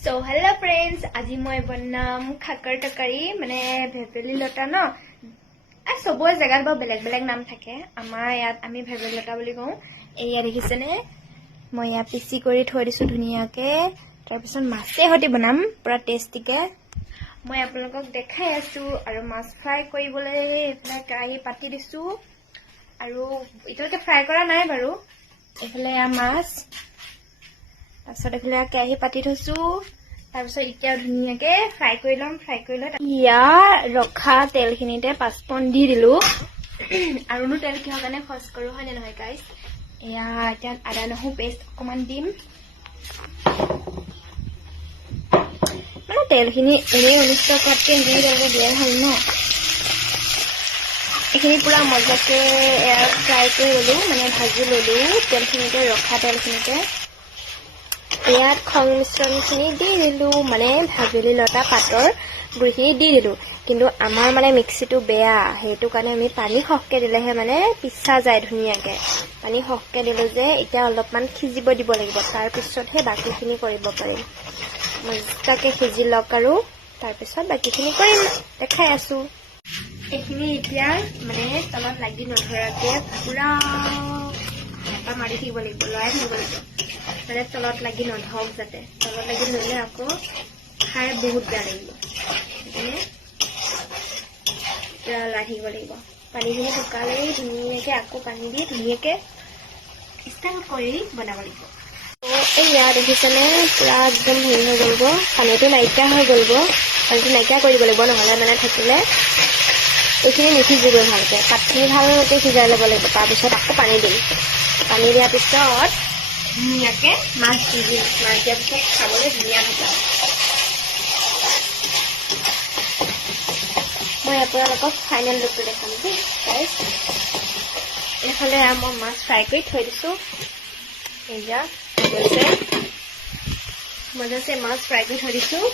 So hello friends, আজি মই বনাম খাকৰ তৰকাৰী মানে ভেবেলি লতা ন সবৰে জাগাত বা বেলেগ বেলেগ নাম থাকে আমাৰ ইয়াত আমি ভেবেলি লতা বুলি কওঁ এয়া দেখিছেনে মই ইয়া পিচি কৰি থৈ দিছো ধুনিয়াকে তাৰ পিছত মাছে হতি বনাম পুৰা টেষ্টিকে মই আপোনালোকক দেখাই আছো আৰু মাছ ফ্ৰাই কৰিবলৈ এফালে কেৰাহী পাতি দিছো আৰু ইটোকে ফ্ৰাই কৰা নাই বাৰু এফালে মাছ তাৰপিছত এফালে কেৰাহী পাতি থৈছো তাৰপিছত এতিয়া ধুনিয়াকে ফ্ৰাই কৰি লম ফ্ৰাই কৰি লৈ ইয়া ৰখা তেলখিনিতে পাঁচপন দি দিলো আৰুনো তেল কিহৰ কাৰণে খৰচ কৰো হয় নহয় গাইস এয়া এতিয়া আদা নহৰু পেষ্ট অকমান দিম মানে তেলখিনি এনে অনিষ্ট কৰাতকে দি দিলে দিয়া ভাল ন এইখিনি পুৰা মজাকে ফ্ৰাই কৰি ললো মানে ভাজি ললো তেলখিনিতে ৰখা তেলখিনিতে ইয়াত সংমিশ্ৰণখিনি দি দিলো মানে ভাজলি লতা পাতৰ গুৰিখিনি দি দিলো কিন্তু আমাৰ মানে মিক্সিটো বেয়া হেতু কাৰণে আমি পানী হককে দিলেহে মানে পিছা যায় ধুনিয়াকে পানী হককে দিলো যে এতিয়া অলপমান খিজিব দিব লাগিব তাৰ পিছতহে বাকিখিনি কৰিব পাৰিম মজাকে খিজি লক আৰু তাৰ পিছত বাকিখিনি কৰিম দেখাই আছো এইখিনি এতিয়া মানে তলত লাগি নধৰাকে পুৰা মাৰি থাকিব লাগিব লৰাই থাকিব লাগিব মানে তলত লাগি নধক যাতে তলত লাগি ধৰিলে আকৌ খাই বহুত বেয়া লাগিব মানে পুৰা লৰাই থাকিব লাগিব পানীখিনি শুকালেই ধুনীয়াকে আকৌ পানী দি ধুনীয়াকে ষ্টাইল কৰি বনাব লাগিব এয়া দেখিছেনে পুৰা একদম হেৰি হৈ গ'লব পানীটো নাইকিয়া হৈ গ'লব পানীটো নাইকিয়া কৰি দিব লাগিব নহ'লে মানে থাকিলে এইখিনি নিসিজিব ভালকে পাতখিনি ভালকে সিজাই ল'ব লাগিব তাৰপিছত আকৌ পানী দিম পানী দিয়াৰ পিছত ধুনীয়াকে মাছ দি দিম মাছ দিয়াৰ পিছত খাবলৈ ধুনীয়া হ'ব মই আপোনালোকক ফাইনেল লুকটো দেখাম দেই গাইছ এইফালে মই মাছ ফ্ৰাই কৰি থৈ দিছোঁ এয়া মজাছে মাছ ফ্ৰাই কৰি থৈ দিছোঁ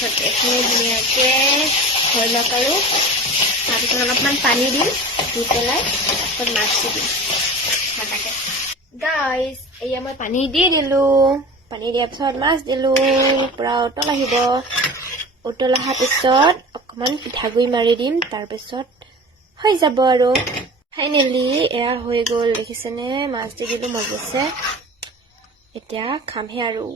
তাৰপিছত এইখিনি ধুনীয়াকে হৈ লওক আৰু তাৰপিছত অলপমান পানী দিম দি পেলাই তাৰপিছত মাছ দি দিম মজাকে গাইস এয়া মই পানী দি দিলো পানী দিয়াৰ পিছত মাছ দিলো পুৰা উতল আহিব উতল অহাৰ পিছত অকমান পিঠাগুৰি মাৰি দিম তাৰ পিছত হৈ যাব আৰু ফাইনেলি এয়া হৈ গ'ল দেখিছেনে মাছ দি দিলো মজাছে এতিয়া খামহে আৰু